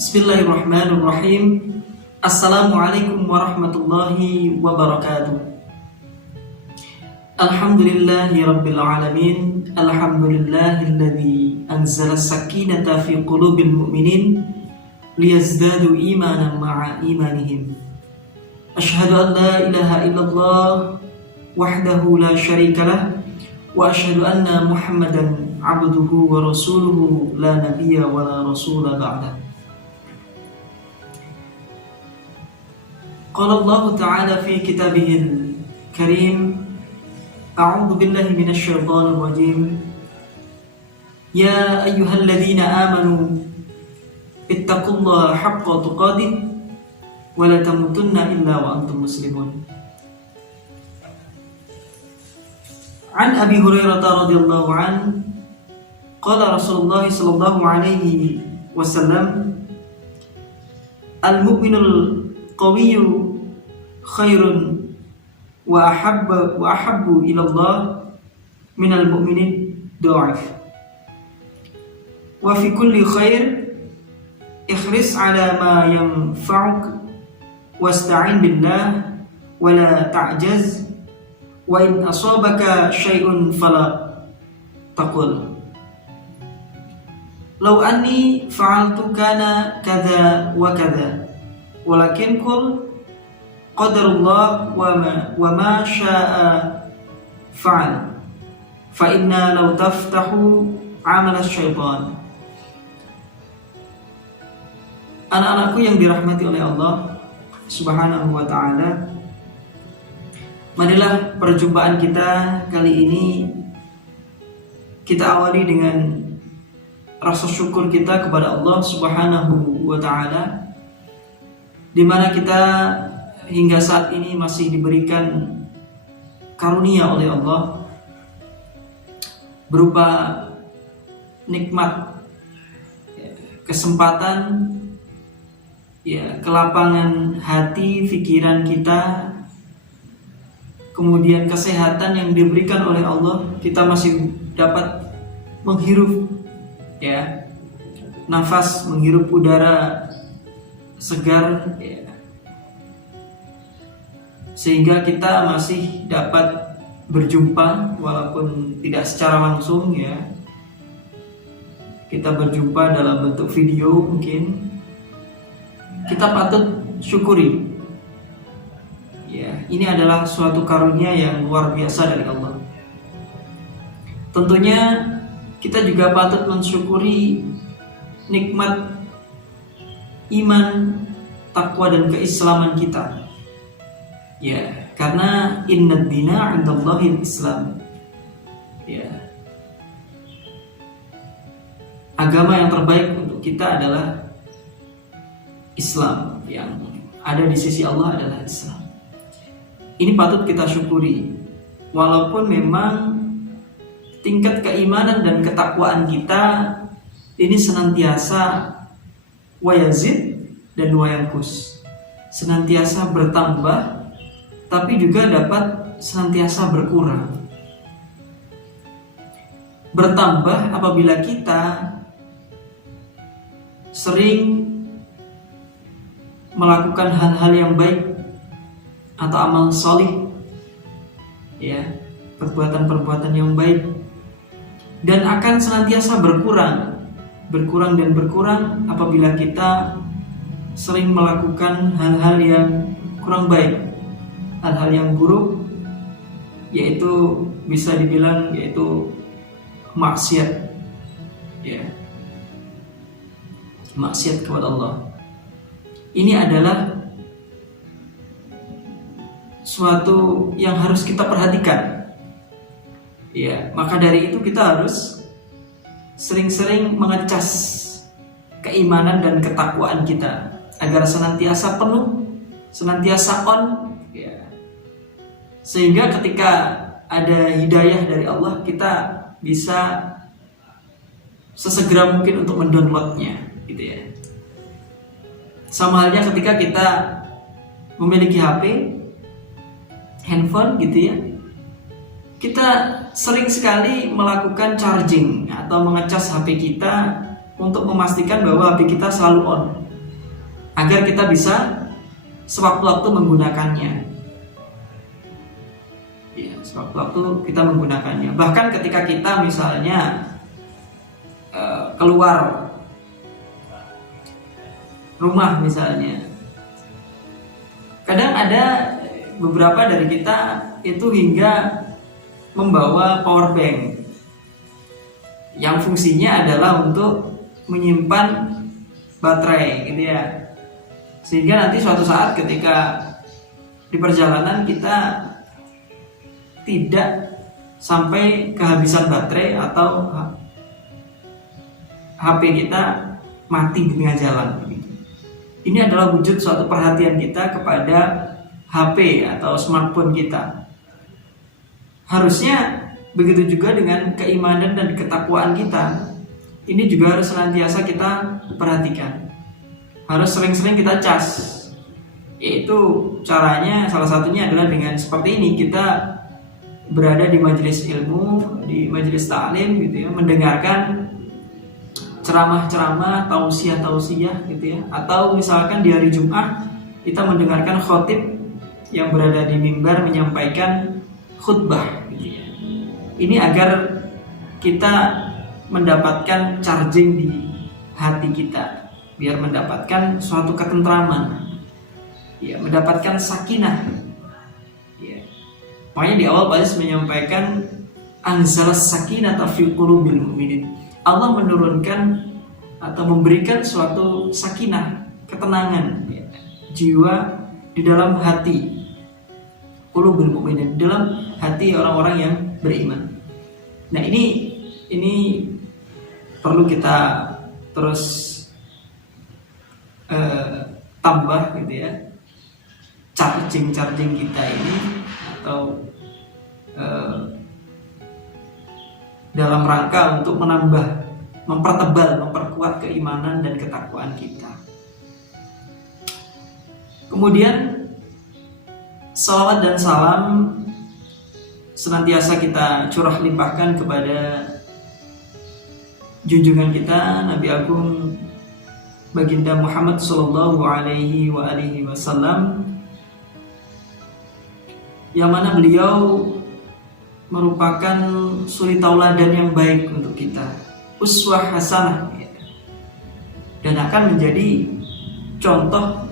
Bismillahirrahmanirrahim. Assalamualaikum warahmatullahi wabarakatuh. Alhamdulillahi rabbil alamin. Alhamdulillahilladzi anzala sakinata fi qulubil mu'minin liyazdadu imanan ma'a imanihim. Asyhadu an la ilaha illallah wahdahu la syarikalah wa asyhadu anna Muhammadan abduhu wa rasuluhu la nabiyya wa la rasula ba'dah. Qala Allah Ta'ala fi kitabihil karim, a'udzu billahi minasy syaithanir rajim. Ya ayyuhalladzina amanu ittaqullaha haqqa tuqatih wa la tamutunna illa wa antum muslimun. An Abi Hurairah radhiyallahu anhu qala Rasulullah sallallahu alaihi wasallam, al-mu'minul qawiyyu khairun wa ahabbu ila Allah minal mu'minin dha'if. Wa fi kulli khair ikhris ala ma yanfa'uk wasta'in billah wa la ta'jaz wa in asabaka syai'un fala taqul law anni fa'altu kana kadza wa kadza walakin qul qadarullah wa ma syaa fa'al fa inna law taftahu amal syaitan. Anak-anakku yang dirahmati oleh Allah Subhanahu wa ta'ala, marilah perjumpaan kita kali ini kita awali dengan rasa syukur kita kepada Allah Subhanahu wa ta'ala, di mana kita hingga saat ini masih diberikan karunia oleh Allah berupa nikmat, kesempatan, kelapangan hati, pikiran kita, kemudian kesehatan yang diberikan oleh Allah. Kita masih dapat menghirup nafas, menghirup udara segar, sehingga kita masih dapat berjumpa walaupun tidak secara langsung, kita berjumpa dalam bentuk video. Mungkin kita patut syukuri, ini adalah suatu karunia yang luar biasa dari Allah. Tentunya kita juga patut mensyukuri nikmat iman, takwa dan keislaman kita. Karena innad dina 'indallahil Islam. Agama yang terbaik untuk kita adalah Islam, yang ada di sisi Allah adalah Islam. Ini patut kita syukuri, walaupun memang tingkat keimanan dan ketakwaan kita ini senantiasa wayazid dan wayankus, senantiasa bertambah, tapi juga dapat senantiasa berkurang. Bertambah apabila kita sering melakukan hal-hal yang baik atau amal solih, perbuatan-perbuatan yang baik, dan akan senantiasa berkurang dan berkurang apabila kita sering melakukan hal-hal yang kurang baik, hal-hal yang buruk, yaitu bisa dibilang yaitu maksiat, maksiat kepada Allah. Ini adalah suatu yang harus kita perhatikan. Maka dari itu kita harus sering-sering mengecas keimanan dan ketakwaan kita agar senantiasa penuh, senantiasa on, sehingga ketika ada hidayah dari Allah kita bisa sesegera mungkin untuk mendownloadnya, Sama halnya ketika kita memiliki HP, handphone, kita sering sekali melakukan charging atau mengecas HP kita untuk memastikan bahwa HP kita selalu on, agar kita bisa sewaktu-waktu menggunakannya. Ya, sewaktu-waktu kita menggunakannya. Bahkan ketika kita misalnya keluar rumah misalnya, kadang ada beberapa dari kita itu hingga membawa power bank yang fungsinya adalah untuk menyimpan baterai gitu ya, sehingga nanti suatu saat ketika di perjalanan kita tidak sampai kehabisan baterai atau HP kita mati di tengah jalan. Ini adalah wujud suatu perhatian kita kepada HP atau smartphone kita. Harusnya begitu juga dengan keimanan dan ketakwaan kita. Ini juga harus senantiasa kita perhatikan. Harus sering-sering kita cas. Yaitu caranya salah satunya adalah dengan seperti ini, kita berada di majelis ilmu, di majelis ta'lim gitu ya, mendengarkan ceramah-ceramah, tausiah-tausiah gitu ya, atau misalkan di hari Jumat kita mendengarkan khotib yang berada di mimbar menyampaikan khutbah gitu ya. Ini agar kita mendapatkan charging di hati kita, biar mendapatkan suatu ketentraman, ya, mendapatkan sakinah. Ya. Makanya di awal Pak Aziz menyampaikan anzalas sakinata fi qulubil mu'minin. Allah menurunkan atau memberikan suatu sakinah, ketenangan ya, jiwa di dalam hati qulubul mu'minin, di dalam hati orang-orang yang beriman. Nah, ini perlu kita terus tambah gitu ya, charging kita ini, atau dalam rangka untuk menambah, mempertebal, memperkuat keimanan dan ketakwaan kita. Kemudian salawat dan salam senantiasa kita curah limpahkan kepada junjungan kita Nabi Agung Baginda Muhammad Sallallahu Alaihi Wasallam, yang mana beliau merupakan suri tauladan yang baik untuk kita, uswah hasanah, dan akan menjadi contoh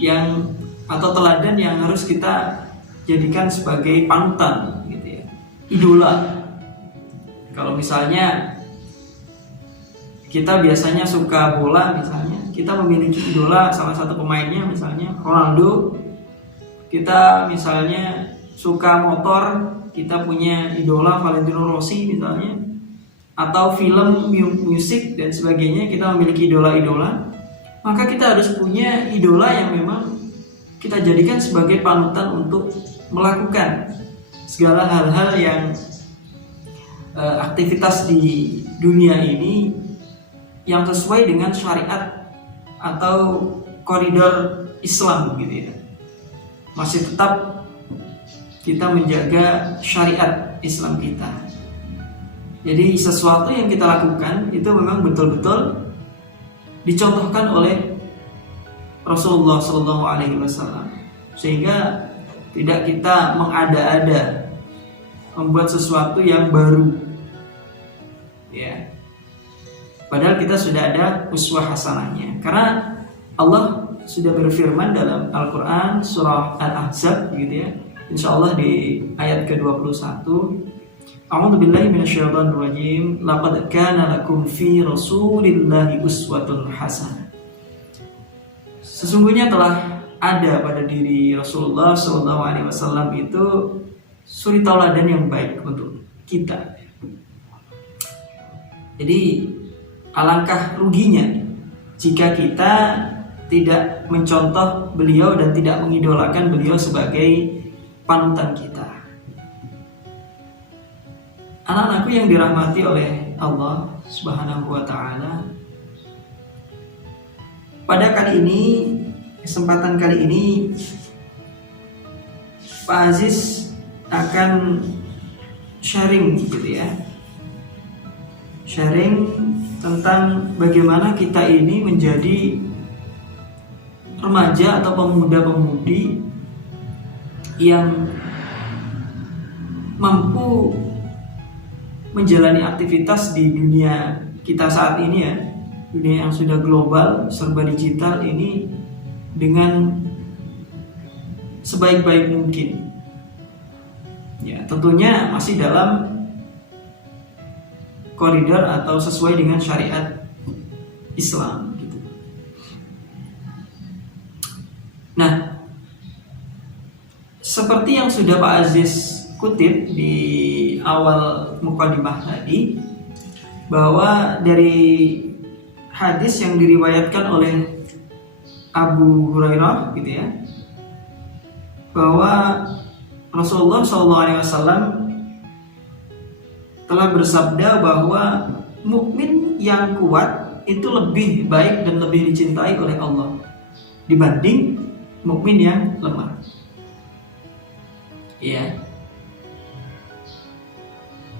yang atau teladan yang harus kita jadikan sebagai panutan gitu ya, idola. Kalau misalnya kita biasanya suka bola misalnya, kita memiliki idola salah satu pemainnya misalnya Ronaldo. Kita misalnya suka motor, kita punya idola Valentino Rossi misalnya, atau film, musik dan sebagainya, kita memiliki idola-idola. Maka kita harus punya idola yang memang kita jadikan sebagai panutan untuk melakukan segala hal-hal yang aktivitas di dunia ini yang sesuai dengan syariat atau koridor Islam gitu ya. Masih tetap kita menjaga syariat Islam kita. Jadi sesuatu yang kita lakukan itu memang betul-betul dicontohkan oleh Rasulullah SAW, sehingga tidak kita mengada-ada membuat sesuatu yang baru, ya. Padahal kita sudah ada uswah hasanahnya, karena Allah sudah berfirman dalam Al-Quran surah Al-Ahzab gitu ya, insyaallah di ayat ke-21, A'udzubillahi minasyaitonir rajim, laqad kana lakum fi rasulillahi uswatun hasanah. Sesungguhnya telah ada pada diri Rasulullah SAW itu suri tauladan yang baik untuk kita. Jadi alangkah ruginya jika kita tidak mencontoh beliau dan tidak mengidolakan beliau sebagai panutan kita. Anak-anakku yang dirahmati oleh Allah Subhanahu wa Ta'ala, pada kali ini, kesempatan kali ini, Pak Aziz akan sharing gitu ya, sharing tentang bagaimana kita ini menjadi remaja atau pemuda-pemudi yang mampu menjalani aktivitas di dunia kita saat ini ya, dunia yang sudah global, serba digital ini dengan sebaik-baik mungkin. Ya, tentunya masih dalam koridor atau sesuai dengan syariat Islam gitu. Nah, seperti yang sudah Pak Aziz kutip di awal mukadimah tadi, bahwa dari hadis yang diriwayatkan oleh Abu Hurairah gitu ya, bahwa Rasulullah SAW telah bersabda bahwa mukmin yang kuat itu lebih baik dan lebih dicintai oleh Allah dibanding mukmin yang lemah. Ya.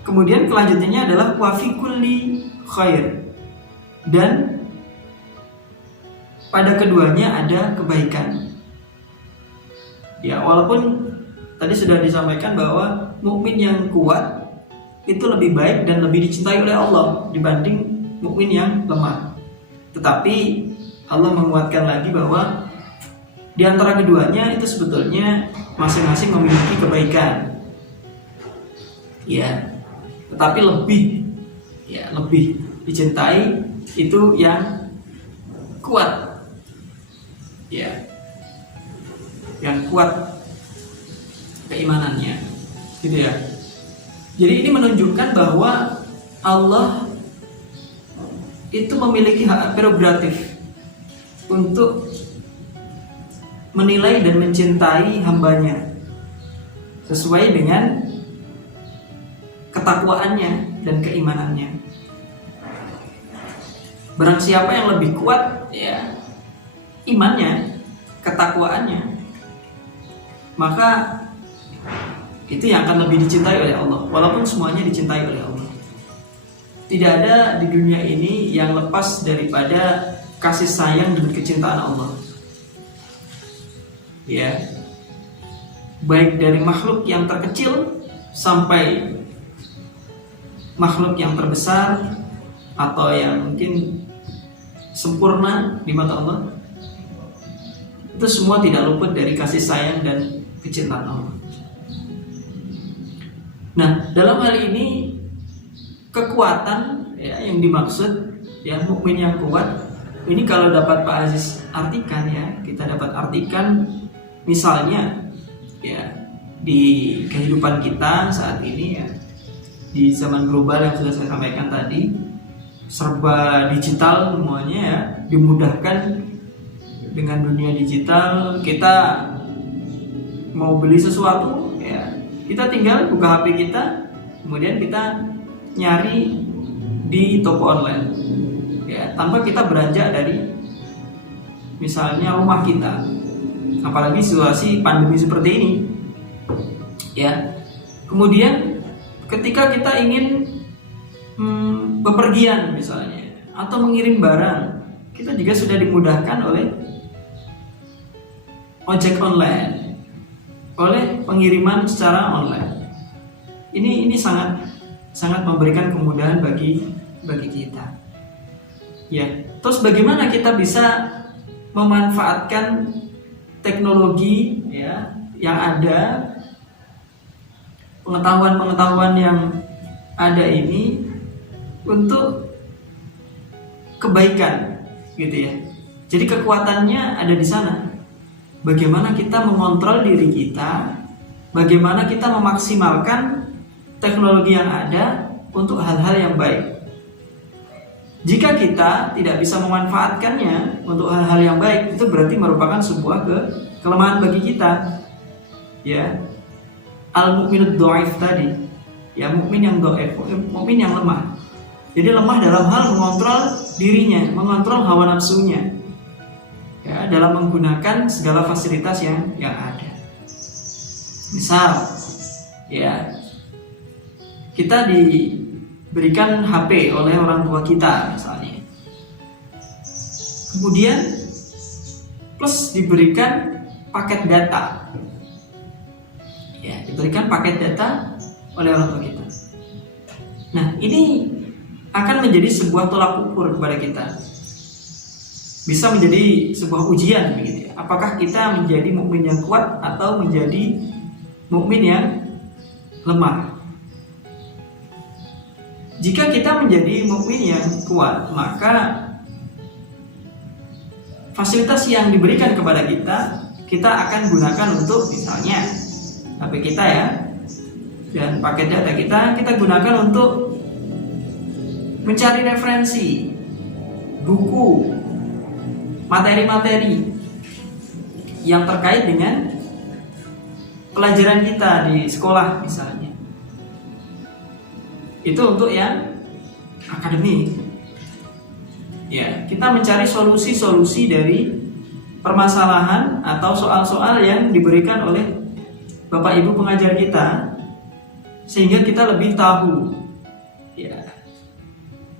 Kemudian kelanjutannya adalah wa fi kulli khair, dan pada keduanya ada kebaikan. Ya, walaupun tadi sudah disampaikan bahwa mukmin yang kuat itu lebih baik dan lebih dicintai oleh Allah dibanding mukmin yang lemah. Tetapi Allah menguatkan lagi bahwa di antara keduanya itu sebetulnya masing-masing memiliki kebaikan. Ya, tetapi lebih dicintai itu yang kuat. Ya. Yang kuat keimanannya. Gitu ya. Jadi ini menunjukkan bahwa Allah itu memiliki hak prerogatif untuk menilai dan mencintai hambanya sesuai dengan ketakwaannya dan keimanannya. Barang siapa yang lebih kuat ya imannya, ketakwaannya, maka itu yang akan lebih dicintai oleh Allah. Walaupun semuanya dicintai oleh Allah, tidak ada di dunia ini yang lepas daripada kasih sayang dan kecintaan Allah. Ya, baik dari makhluk yang terkecil sampai makhluk yang terbesar atau yang mungkin sempurna di mata Allah, itu semua tidak luput dari kasih sayang dan kecintaan Allah. Nah, dalam hal ini kekuatan ya, yang dimaksud ya mukmin yang kuat ini kalau dapat Pak Aziz artikan ya, kita dapat artikan misalnya ya di kehidupan kita saat ini ya, di zaman global yang sudah saya sampaikan tadi, serba digital semuanya ya, dimudahkan dengan dunia digital. Kita mau beli sesuatu ya, kita tinggal buka HP kita, kemudian kita nyari di toko online ya, tanpa kita beranjak dari misalnya rumah kita. Apalagi situasi pandemi seperti ini ya. Kemudian ketika kita ingin bepergian misalnya atau mengirim barang, kita juga sudah dimudahkan oleh ojek online, oleh pengiriman secara online. Ini sangat memberikan kemudahan bagi kita. Ya, terus bagaimana kita bisa memanfaatkan teknologi ya yang ada, pengetahuan yang ada ini untuk kebaikan gitu ya. Jadi kekuatannya ada di sana. Bagaimana kita mengontrol diri kita, bagaimana kita memaksimalkan teknologi yang ada untuk hal-hal yang baik. Jika kita tidak bisa memanfaatkannya untuk hal-hal yang baik, itu berarti merupakan sebuah kelemahan bagi kita. Ya, al-mukminud dhaif tadi, ya mukmin yang dhaif, mukmin yang lemah. Jadi lemah dalam hal mengontrol dirinya, mengontrol hawa nafsunya, ya, dalam menggunakan segala fasilitas yang ada. Misal, ya kita diberikan HP oleh orang tua kita misalnya. Kemudian plus diberikan paket data. Ya, diberikan paket data oleh orang tua kita. Nah, ini akan menjadi sebuah tolak ukur kepada kita. Bisa menjadi sebuah ujian begitu ya. Apakah kita menjadi mukmin yang kuat atau menjadi mukmin yang lemah? Jika kita menjadi mukmin yang kuat, maka fasilitas yang diberikan kepada kita akan gunakan untuk misalnya HP kita ya, dan paket data kita gunakan untuk mencari referensi, buku, materi-materi yang terkait dengan pelajaran kita di sekolah misalnya. Itu untuk yang akademik. Ya, kita mencari solusi-solusi dari permasalahan atau soal-soal yang diberikan oleh Bapak Ibu pengajar kita, sehingga kita lebih tahu, ya,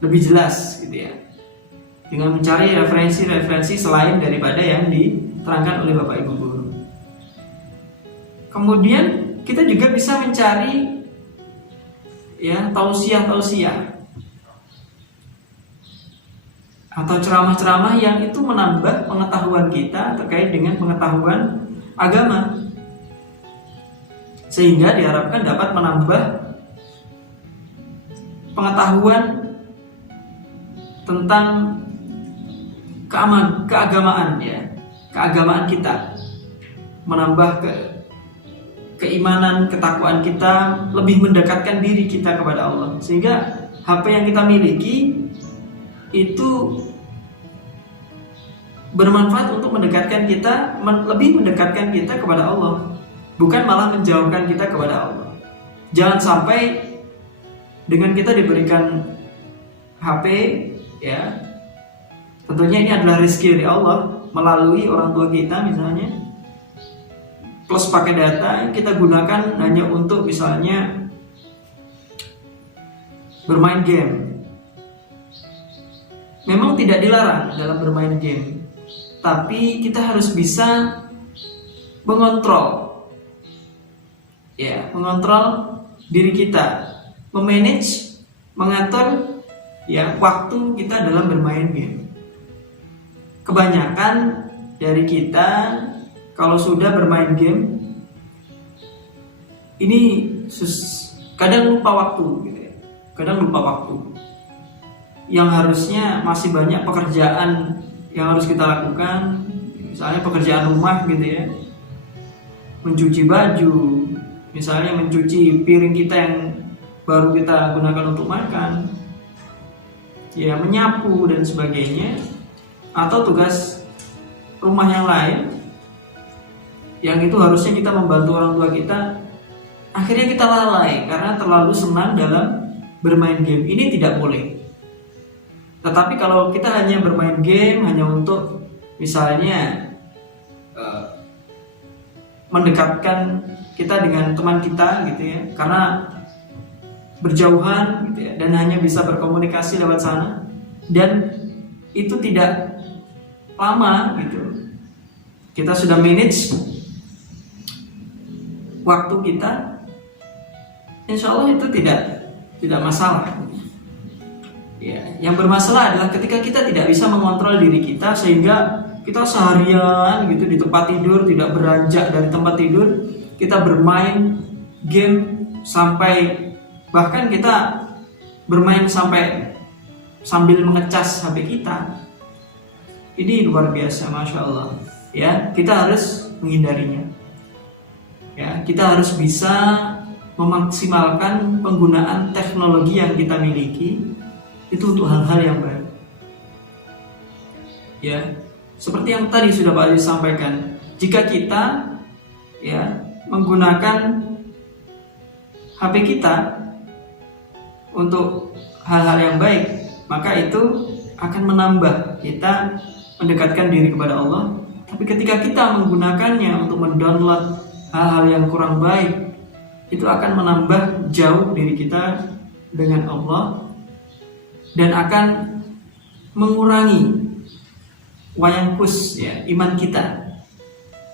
lebih jelas gitu ya, dengan mencari referensi-referensi selain daripada yang diterangkan oleh Bapak Ibu guru. Kemudian kita juga bisa mencari ya tausiah-tausiah atau ceramah-ceramah yang itu menambah pengetahuan kita terkait dengan pengetahuan agama, sehingga diharapkan dapat menambah pengetahuan tentang keagamaan ya, keagamaan kita, menambah keimanan, ketakwaan kita, lebih mendekatkan diri kita kepada Allah, sehingga HP yang kita miliki itu bermanfaat untuk mendekatkan kita, lebih mendekatkan kita kepada Allah, bukan malah menjauhkan kita kepada Allah. Jangan sampai dengan kita diberikan HP ya, tentunya ini adalah rezeki dari Allah melalui orang tua kita misalnya, plus pakai data yang kita gunakan hanya untuk misalnya bermain game. Memang tidak dilarang dalam bermain game, tapi kita harus bisa mengontrol ya, mengontrol diri kita, memanage, mengatur ya waktu kita dalam bermain game. Kebanyakan dari kita kalau sudah bermain game ini kadang lupa waktu gitu ya. Kadang lupa waktu. Yang harusnya masih banyak pekerjaan yang harus kita lakukan, misalnya pekerjaan rumah gitu ya. Mencuci baju, misalnya mencuci piring kita yang baru kita gunakan untuk makan, ya, menyapu dan sebagainya, atau tugas rumah yang lain yang itu harusnya kita membantu orang tua kita, akhirnya kita lalai karena terlalu senang dalam bermain game. Ini tidak boleh. Tetapi kalau kita hanya bermain game hanya untuk misalnya mendekatkan kita dengan teman kita gitu ya, karena berjauhan gitu ya, dan hanya bisa berkomunikasi lewat sana, dan itu tidak lama gitu, kita sudah manage waktu kita, insya Allah itu tidak masalah. Ya, yang bermasalah adalah ketika kita tidak bisa mengontrol diri kita, sehingga kita seharian gitu di tempat tidur, tidak beranjak dari tempat tidur, kita bermain game sampai, bahkan kita bermain sampai sambil mengecas HP kita. Ini luar biasa, masya Allah. Ya, kita harus menghindarinya. Ya, kita harus bisa memaksimalkan penggunaan teknologi yang kita miliki itu untuk hal-hal yang baik. Ya, seperti yang tadi sudah Pak Aziz sampaikan, jika kita ya menggunakan HP kita untuk hal-hal yang baik, maka itu akan menambah kita mendekatkan diri kepada Allah. Tapi ketika kita menggunakannya untuk mendownload hal-hal yang kurang baik, itu akan menambah jauh diri kita dengan Allah dan akan mengurangi wayangkus ya iman kita,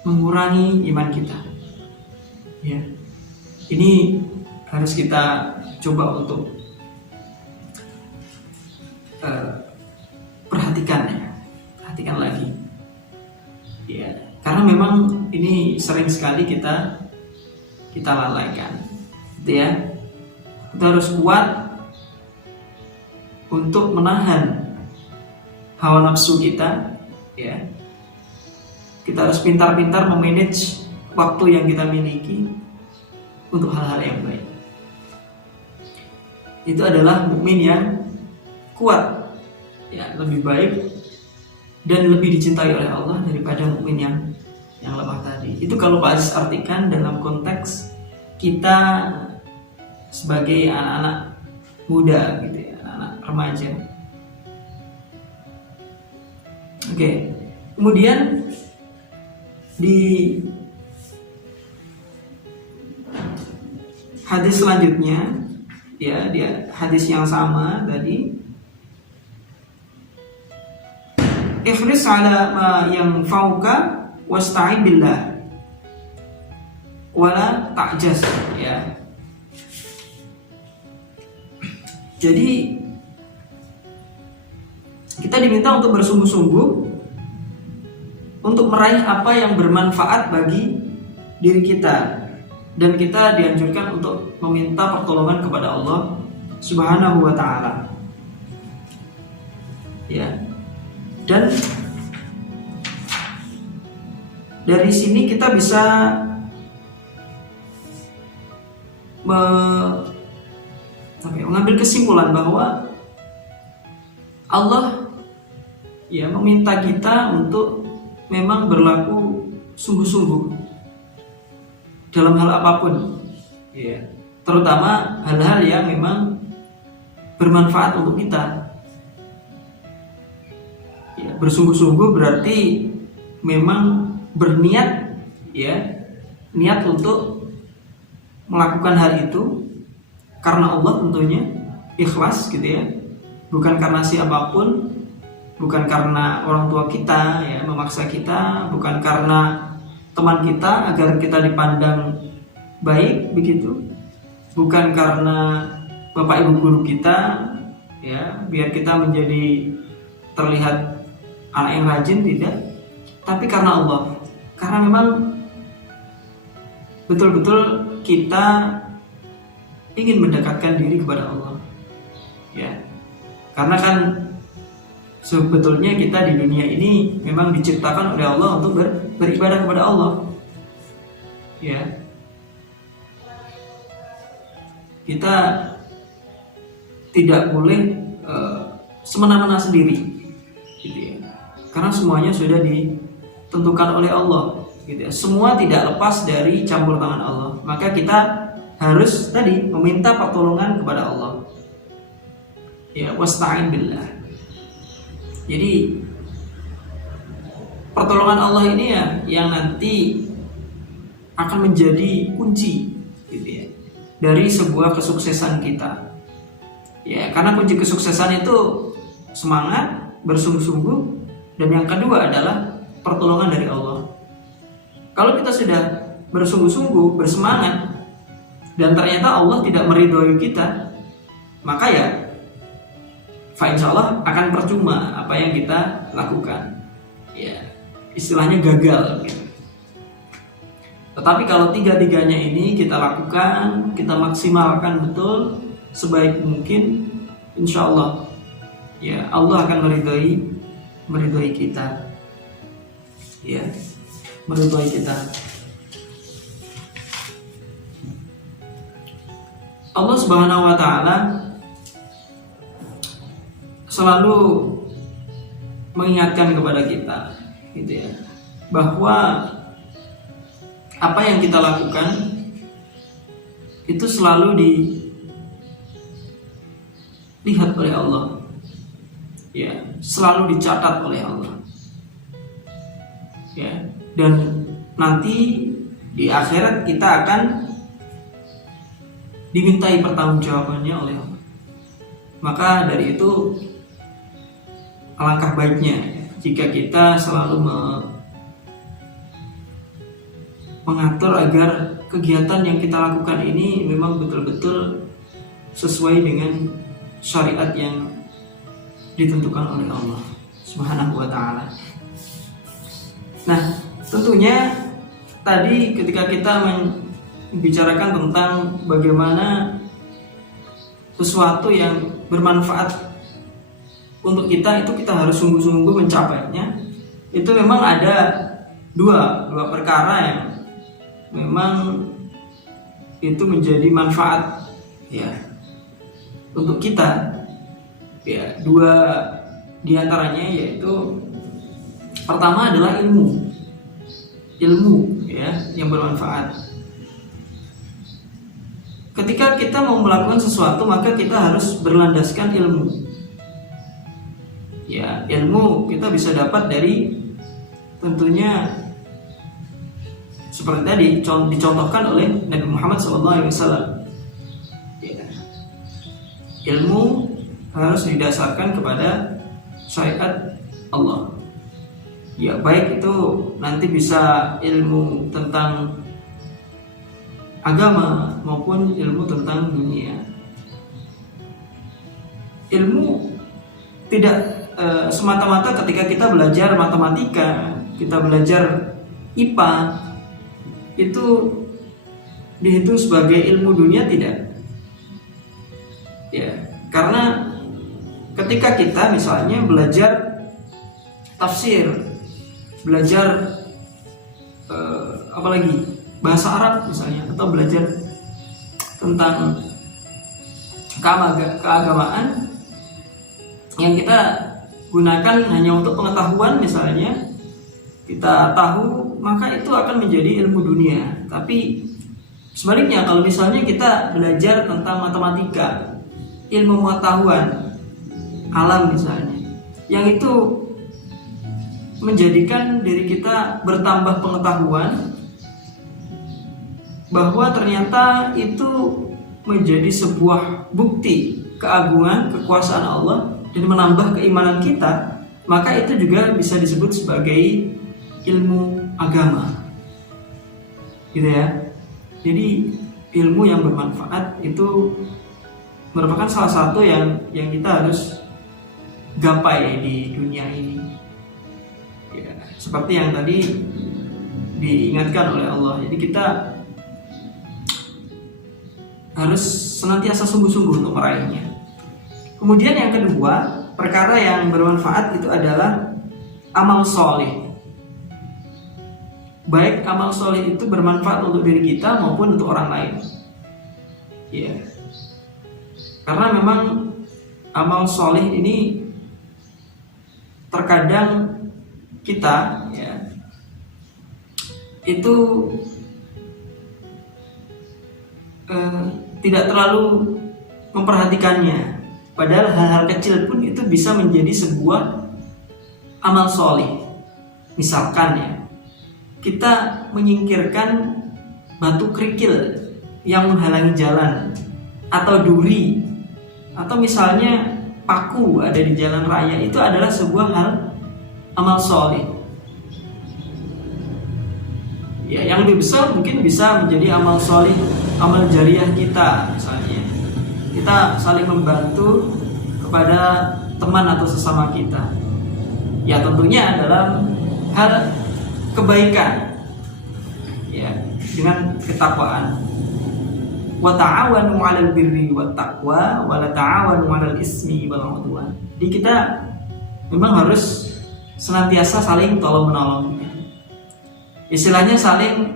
mengurangi iman kita. Ya. Ini harus kita coba untuk perhatikan ya. Perhatikan lagi. Ya, karena memang ini sering sekali kita lalaikan. Gitu ya. Kita harus kuat untuk menahan hawa nafsu kita, ya. Kita harus pintar-pintar memanage waktu yang kita miliki untuk hal-hal yang baik. Itu adalah mukmin yang kuat, ya, lebih baik dan lebih dicintai oleh Allah daripada mukmin yang lemah tadi. Itu kalau Pak Aziz artikan dalam konteks kita sebagai anak-anak muda gitu ya, anak remaja. Oke. Kemudian di hadis selanjutnya, ya, dia hadis yang sama tadi, ihris ala ma yang fauka wasta'in billah wala ta'jaz, ya. Jadi kita diminta untuk bersungguh-sungguh untuk meraih apa yang bermanfaat bagi diri kita, dan kita dianjurkan untuk meminta pertolongan kepada Allah Subhanahu wa taala. Ya. Dan dari sini kita bisa mengambil kesimpulan bahwa Allah, ya, meminta kita untuk memang berlaku sungguh-sungguh dalam hal apapun, ya, terutama hal-hal yang memang bermanfaat untuk kita. Ya, bersungguh-sungguh berarti memang berniat, ya, niat untuk melakukan hal itu karena Allah tentunya, ikhlas gitu ya, bukan karena siapapun, bukan karena orang tua kita ya memaksa kita, bukan karena teman kita agar kita dipandang baik begitu, bukan karena bapak ibu guru kita ya biar kita menjadi terlihat anak yang rajin, tidak, tapi karena Allah, karena memang betul-betul kita ingin mendekatkan diri kepada Allah, ya, karena kan sebetulnya kita di dunia ini memang diciptakan oleh Allah untuk beribadah kepada Allah, ya. Kita tidak boleh semena-mena sendiri, gitu ya. Karena semuanya sudah ditentukan oleh Allah, gitu ya. Semua tidak lepas dari campur tangan Allah. Maka kita harus tadi meminta pertolongan kepada Allah. Ya, wasta'in billah. Jadi pertolongan Allah ini ya yang nanti akan menjadi kunci, gitu ya, dari sebuah kesuksesan kita. Ya, karena kunci kesuksesan itu semangat, bersungguh-sungguh, dan yang kedua adalah pertolongan dari Allah. Kalau kita sudah bersungguh-sungguh, bersemangat, dan ternyata Allah tidak meridhoi kita, maka ya insya Allah akan percuma apa yang kita lakukan. Ya, istilahnya gagal gitu. Tetapi kalau tiga-tiganya ini kita lakukan, kita maksimalkan betul sebaik mungkin, insya Allah ya Allah akan meridhoi kita, ya, meridhoi kita. Allah Subhanahu wa taala selalu mengingatkan kepada kita, gitu ya, bahwa apa yang kita lakukan itu selalu dilihat oleh Allah, ya, selalu dicatat oleh Allah, ya, dan nanti di akhirat kita akan dimintai pertanggungjawabannya oleh Allah. Maka dari itu alangkah baiknya jika kita selalu mengatur agar kegiatan yang kita lakukan ini memang betul-betul sesuai dengan syariat yang ditentukan oleh Allah Subhanahu wa ta'ala. Nah, tentunya tadi ketika kita membicarakan tentang bagaimana sesuatu yang bermanfaat untuk kita itu kita harus sungguh-sungguh mencapainya. Itu memang ada dua perkara yang memang itu menjadi manfaat ya untuk kita. Ya, dua diantaranya yaitu pertama adalah ilmu ya yang bermanfaat. Ketika kita mau melakukan sesuatu maka kita harus berlandaskan ilmu. Ya, ilmu kita bisa dapat dari tentunya seperti tadi dicontohkan oleh Nabi Muhammad SAW. Ya. Ilmu harus didasarkan kepada syariat Allah. Ya, baik itu nanti bisa ilmu tentang agama maupun ilmu tentang dunia. Ilmu tidak semata-mata ketika kita belajar matematika, kita belajar IPA itu dihitung sebagai ilmu dunia, tidak. Ya, karena ketika kita misalnya belajar tafsir, belajar apalagi bahasa Arab misalnya, atau belajar tentang keagamaan yang kita gunakan hanya untuk pengetahuan misalnya, kita tahu, maka itu akan menjadi ilmu dunia. Tapi sebaliknya kalau misalnya kita belajar tentang matematika, ilmu pengetahuan alam misalnya, yang itu menjadikan diri kita bertambah pengetahuan bahwa ternyata itu menjadi sebuah bukti keagungan, kekuasaan Allah dan menambah keimanan kita, maka itu juga bisa disebut sebagai ilmu agama, gitu ya. Jadi ilmu yang bermanfaat itu merupakan salah satu yang kita harus gapai di dunia ini. Ya, seperti yang tadi diingatkan oleh Allah. Jadi kita harus senantiasa sungguh-sungguh untuk meraihnya. Kemudian yang kedua, perkara yang bermanfaat itu adalah amal soleh. Baik amal soleh itu bermanfaat untuk diri kita maupun untuk orang lain. Ya. Karena memang amal soleh ini terkadang kita ya itu tidak terlalu memperhatikannya. Padahal hal-hal kecil pun itu bisa menjadi sebuah amal soleh. Misalkan ya, kita menyingkirkan batu kerikil yang menghalangi jalan, atau duri, atau misalnya paku ada di jalan raya, itu adalah sebuah hal amal soleh. Ya, yang lebih besar mungkin bisa menjadi amal soleh, amal jariah kita. Misalnya kita saling membantu kepada teman atau sesama kita. Ya, tentunya dalam hal kebaikan, ya, dengan ketakwaan. Wa ta'awanu 'alal birri wat taqwa wa la ta'awanu 'alal ismi wal 'udwan. Jadi kita memang harus senantiasa saling tolong-menolong. Istilahnya saling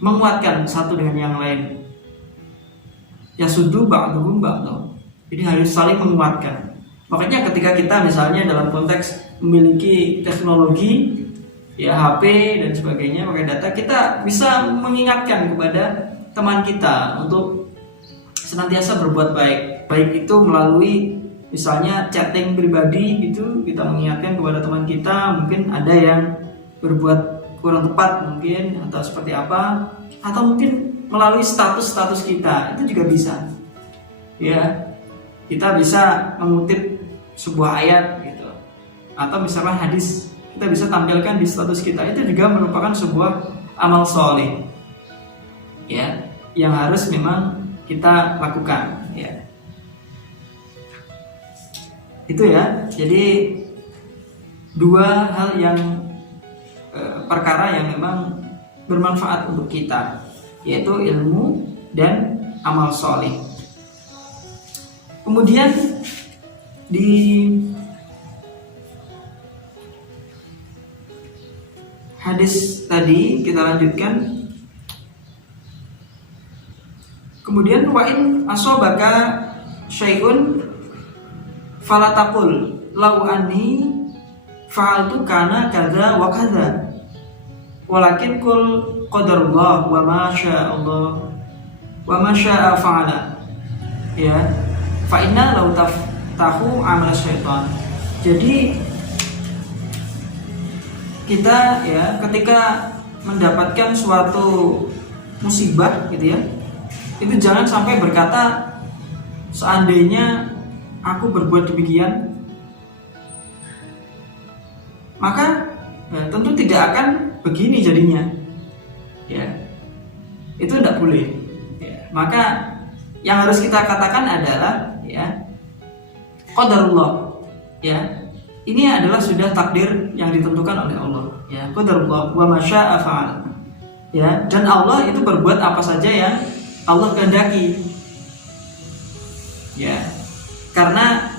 menguatkan satu dengan yang lain. Yasuddu ba'duhum ba'dahum. Jadi harus saling menguatkan. Makanya ketika kita misalnya dalam konteks memiliki teknologi, ya HP dan sebagainya, pakai data, kita bisa mengingatkan kepada teman kita untuk senantiasa berbuat baik. Baik itu melalui misalnya chatting pribadi gitu, kita mengingatkan kepada teman kita, mungkin ada yang berbuat kurang tepat mungkin atau seperti apa, atau mungkin melalui status kita, itu juga bisa. Ya, kita bisa mengutip sebuah ayat gitu. atau misalnya hadis kita bisa tampilkan di status kita, itu juga merupakan sebuah amal soleh ya, yang harus memang kita lakukan ya. Itu ya, jadi dua hal yang perkara yang memang bermanfaat untuk kita, yaitu ilmu dan amal soleh. Kemudian di hadis tadi kita lanjutkan. Kemudian wa in asobaka syai'un falataqul lau anni fa'altu kana kadza wa kadza walakin kul qadarullah wa ma sya'allah wa ma sya'a fa'ala ya, fa inna law taftahu amal syaitan. Jadi kita ya ketika mendapatkan suatu musibah gitu ya, itu jangan sampai berkata seandainya aku berbuat demikian maka ya, tentu tidak akan begini jadinya ya, itu tidak boleh ya. Maka yang harus kita katakan adalah ya qadarullah ya, ini adalah sudah takdir yang ditentukan oleh Allah ya, qadarullah wa ma syaa fa'al ya, dan Allah itu berbuat apa saja yang Allah kehendaki ya, karena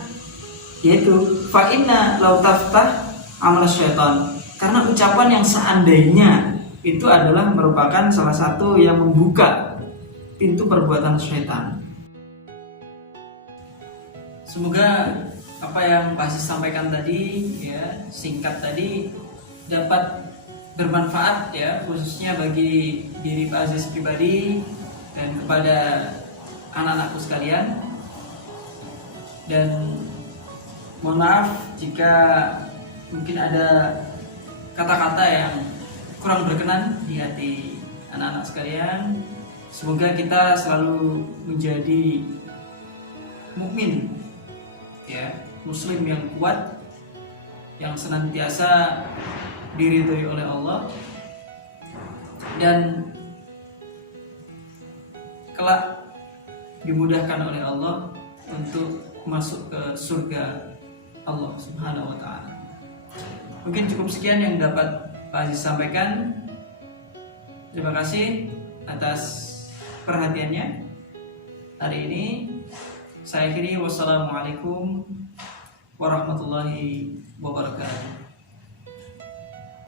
yaitu fa inna law taftah amal syaitan, karena ucapan yang seandainya itu adalah merupakan salah satu yang membuka pintu perbuatan syaitan. Semoga apa yang Pak Aziz sampaikan tadi ya, singkat tadi, dapat bermanfaat ya, khususnya bagi diri Pak Aziz pribadi dan kepada anak-anakku sekalian. Dan mohon maaf jika mungkin ada kata-kata yang kurang berkenan di hati anak-anak sekalian. Semoga kita selalu menjadi mukmin ya, muslim yang kuat, yang senantiasa diridhoi oleh Allah, dan kelak dimudahkan oleh Allah untuk masuk ke surga Allah Subhanahu wa ta'ala. Mungkin cukup sekian yang dapat Pak Aziz sampaikan. Terima kasih atas perhatiannya hari ini. Saya akhiri, wassalamualaikum warahmatullahi wabarakatuh.